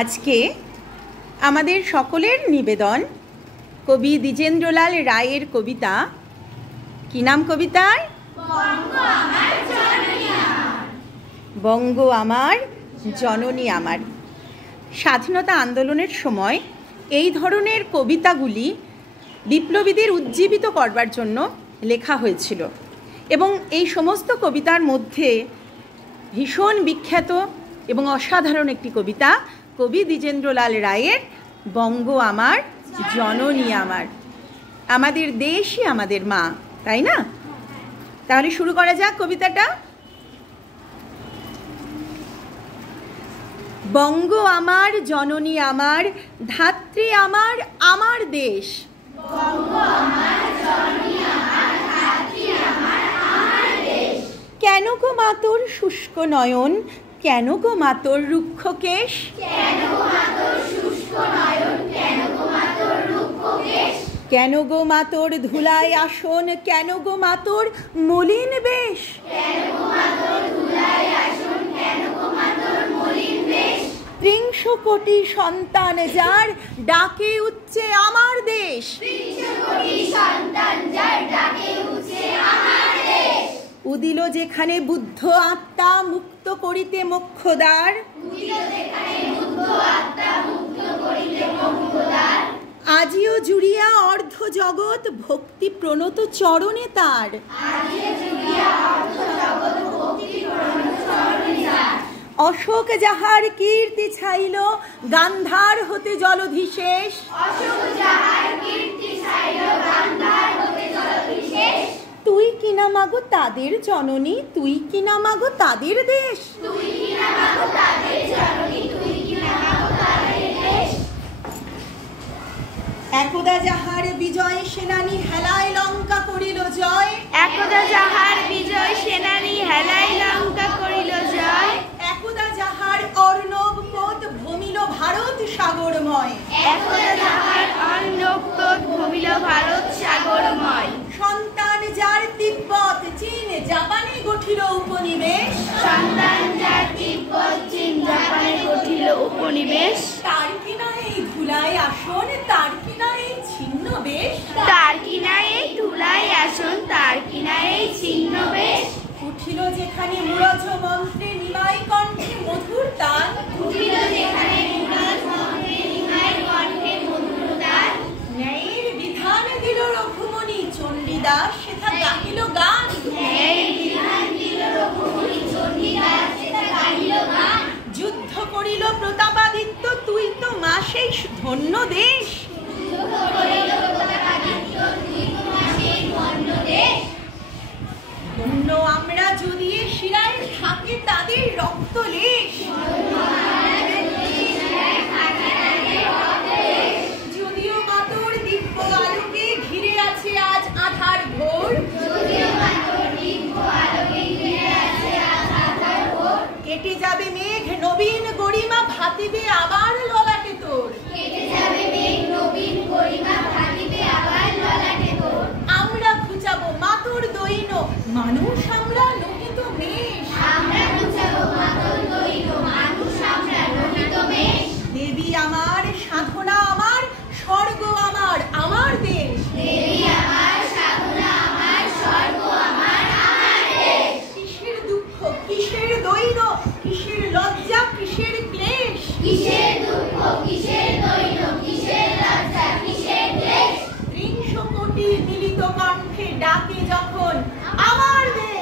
আজকে আমাদের সকলের নিবেদন কবি দ্বিজেন্দ্রলাল রায়ের কবিতা। কি নাম কবিতার? বঙ্গ আমার জননী আমার। স্বাধীনতা আন্দোলনের সময় এই ধরনের কবিতাগুলি বিপ্লবীদের উজ্জীবিত করবার জন্য লেখা হয়েছিল এবং এই সমস্ত কবিতার মধ্যে ভীষণ বিখ্যাত এবং অসাধারণ একটি কবিতা কবি দ্বিজেন্দ্রলাল রায়ের বঙ্গ আমার জননী আমার। আমাদের দেশই আমাদের মা, তাই না? তাহলে শুরু করা যাক কবিতাটা। বঙ্গ আমার জননী আমার, ধাত্রী আমার, আমার দেশ। বঙ্গ আমার জননী আমার, ধাত্রী আমার, আমার দেশ। কেন গো মা তোর শুষ্ক নয়ন, কেন গো মা তোর রুক্ষ কেশ? কেন গো মা তোর শুষ্ক নয়ন, কেন গো মা তোর রুক্ষ কেশ? কেন গো মা তোর ধুলায় আসন, কেন গো মা তোর মলিন বেশ? কেন গো মা তোর ধুলায় আসন, কেন গো মা তোর মলিন বেশ? ৩০০ কোটি সন্তান যার, ডাকে উচ্চে আমার দেশ। ৩০০ কোটি সন্তান যার, ডাকে উঠছে আমার দেশ। উদিল যেখানে বুদ্ধ আত্মা, মুক্ত করিতে মোক্ষদ্বার। উদিল যেখানে বুদ্ধ আত্মা, মুক্ত করিতে মোক্ষদ্বার। আজিও জুড়িয়া অর্ধ জগৎ, ভক্তি প্রণত চরণে তার। আজিও জুড়িয়া অর্ধ জগৎ, ভক্তি প্রণত চরণে তার। অশোক যাহার কীর্তি ছাইল, গান্ধার হতে জলধিশেষ। অশোক যাহার কীর্তি ছাইল, গান্ধার হতে জলধিশেষ। তুই কিনা মাগো তাদের জননী, তুই কিনা মাগো তাদের দেশ। তুই কিনা মাগো তাদের জননী, তুই কিনা মাগো তাদের দেশ। একদা যাহার বিজয় সেনানী, হেলায় লঙ্কা করিল জয়। একদা যাহার বিজয় সেনানী, হেলায় লঙ্কা করিল জয়। একদা যাহার অর্ণব পোত, ভমিল ভারত সাগরময়। একদা যাহার অর্ণব পোত, ভমিল ভারত সাগরময়। সন্তান যার তিব্বত চীন জাপানে গঠিল উপনিবেশ। সন্তান যার তিব্বত চীন জাপানে গঠিল উপনিবেশ। তার কিনা এই ধুলায় আসন, তার কিনা এই ছিন্ন বেশ। তার কিনা এই ধুলায় আসন, তার কিনা এই ছিন্ন বেশ। উঠিল যেখানে মুরজ মন্ত্রে, নিমাই কণ্ঠে মধুর তান। উঠিল যেখানে মুরজ মন্ত্রে, নিমাই কণ্ঠে মধুর তান। ন্যায়ের বিধান দিল রঘুমণি, চণ্ডীদাস সেথা গাহিল গান। ন্যায়ের বিধান দিল রঘুমণি, চণ্ডীদাস সেথা গাহিল গান। যুদ্ধ করিল প্রতাপাদিত্য, তুই তো মা সেই ধন্য দেশ। যুদ্ধ করিল প্রতাপাদিত্য, তুই তো মা সেই ধন্য দেশ। ধন্য আমরা যদি এ শিরায় থাকে তাদের রক্তলেশ। যদিও মা তোর দিব্য আলোকে ঘিরে আছে আজ আধার ঘোর। যদিও মা তোর দিব্য আলোকে ঘিরে আছে আজ আধার ঘোর। কেটে যাবে মেঘ নবীন গরিমা, ভাতিবে আবার ললাটে তোর। কেটে যাবে মেঘ নবীন গরিমা, ভাতিবে আবার ললাটে তোর। আমরা ঘুচাবো মা তোর দৈন, মানুষ আমরা লোহিত মেষ। আমরা ঘুচাবো মা তোর দৈন, মানুষ আমরা লোহিত মেষ। দেবী আমার, সাধনা আমার, স্বর্গ আমার, আমার দেশ। দেবী আমার, সাধনা আমার, স্বর্গ আমার, আমার দেশ। কিসের দুঃখ, কিসের দৈন, কিসের লজ্জা, কিসের ক্লেশ। কিসের দুঃখ, কিসের দৈন, কিসের লজ্জা, কিসের ক্লেশ। ৩০০ কোটি মিলিত কণ্ঠে ডাকে যখন আমার দেশ,